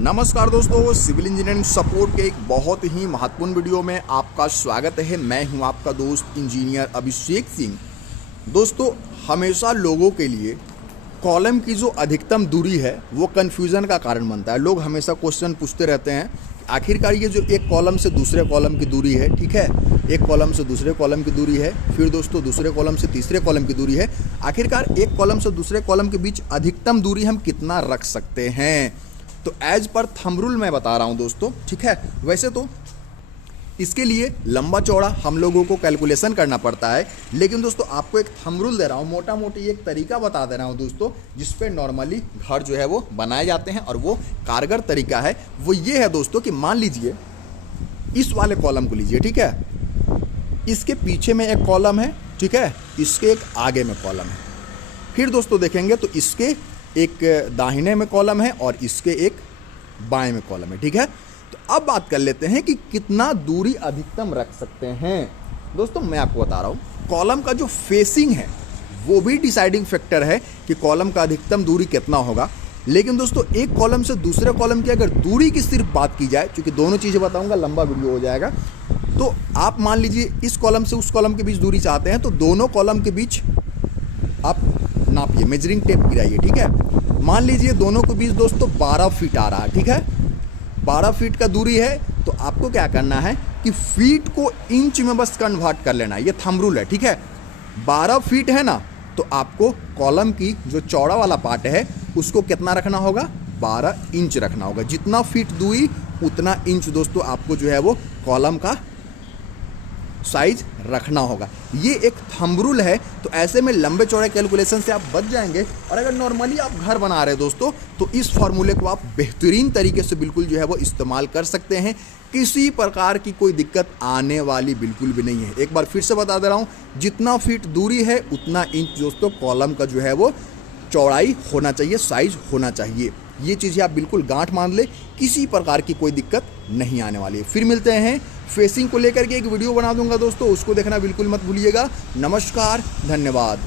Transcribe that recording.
नमस्कार दोस्तों, civil engineering support के एक बहुत ही महत्वपूर्ण वीडियो में आपका स्वागत है। मैं हूं आपका दोस्त इंजीनियर अभिषेक सिंह। दोस्तों, हमेशा लोगों के लिए कॉलम की जो अधिकतम दूरी है वो कन्फ्यूज़न का कारण बनता है। लोग हमेशा क्वेश्चन पूछते रहते हैं, आखिरकार ये जो एक कॉलम से दूसरे कॉलम की दूरी है, ठीक है, एक कॉलम से दूसरे कॉलम की दूरी है, फिर दोस्तों दूसरे कॉलम से तीसरे कॉलम की दूरी है, आखिरकार एक कॉलम से दूसरे कॉलम के बीच अधिकतम दूरी हम कितना रख सकते हैं। तो एज पर थंब रूल मैं बता रहा हूं दोस्तों, ठीक है। वैसे तो इसके लिए लंबा चौड़ा हम लोगों को कैलकुलेशन करना पड़ता है, लेकिन दोस्तों आपको एक थंब रूल दे रहा हूं, मोटा मोटी एक तरीका बता दे रहा हूं दोस्तों, जिस पे नॉर्मली घर जो है वो बनाए जाते हैं और वो कारगर तरीका है। वो ये है दोस्तों कि मान लीजिए इस वाले कॉलम को लीजिए, ठीक है, इसके पीछे में एक कॉलम है, ठीक है, इसके एक आगे में कॉलम है, फिर दोस्तों देखेंगे तो इसके एक दाहिने में कॉलम है और इसके एक बाएं में कॉलम है, ठीक है। तो अब बात कर लेते हैं कि कितना दूरी अधिकतम रख सकते हैं। दोस्तों मैं आपको बता रहा हूं, कॉलम का जो फेसिंग है वो भी डिसाइडिंग फैक्टर है कि कॉलम का अधिकतम दूरी कितना होगा। लेकिन दोस्तों एक कॉलम से दूसरे कॉलम की अगर दूरी की सिर्फ बात की जाए, क्योंकि दोनों चीज़ें बताऊंगा, लंबा वीडियो हो जाएगा, तो आप मान लीजिए इस कॉलम से उस कॉलम के बीच दूरी चाहते हैं, तो दोनों कॉलम के बीच आप नापिए, मेजरिंग टेप गिराइए, ठीक है। मान लीजिए दोनों के बीच दोस्तों 12 फीट आ रहा है, ठीक है, 12 फीट का दूरी है, तो आपको क्या करना है कि फीट को इंच में बस कन्वर्ट कर लेना है। ये थंब रूल है, ठीक है। 12 फीट है ना, तो आपको कॉलम की जो चौड़ा वाला पार्ट है उसको कितना रखना होगा, 12 इंच रखना होगा। जितना फीट दूरी उतना इंच दोस्तों आपको जो है वो कॉलम का साइज रखना होगा। ये एक थंब रूल है। तो ऐसे में लंबे चौड़े कैलकुलेशन से आप बच जाएंगे। और अगर नॉर्मली आप घर बना रहे हैं दोस्तों, तो इस फार्मूले को आप बेहतरीन तरीके से बिल्कुल जो है वो इस्तेमाल कर सकते हैं। किसी प्रकार की कोई दिक्कत आने वाली बिल्कुल भी नहीं है। एक बार फिर से बता दे रहा हूँ, जितना फीट दूरी है उतना इंच दोस्तों कॉलम का जो है वो चौड़ाई होना चाहिए, साइज होना चाहिए। ये चीज़ें आप बिल्कुल गांठ मान ले, किसी प्रकार की कोई दिक्कत नहीं आने वाली है। फिर मिलते हैं, फेसिंग को लेकर के एक वीडियो बना दूंगा दोस्तों, उसको देखना बिल्कुल मत भूलिएगा। नमस्कार, धन्यवाद।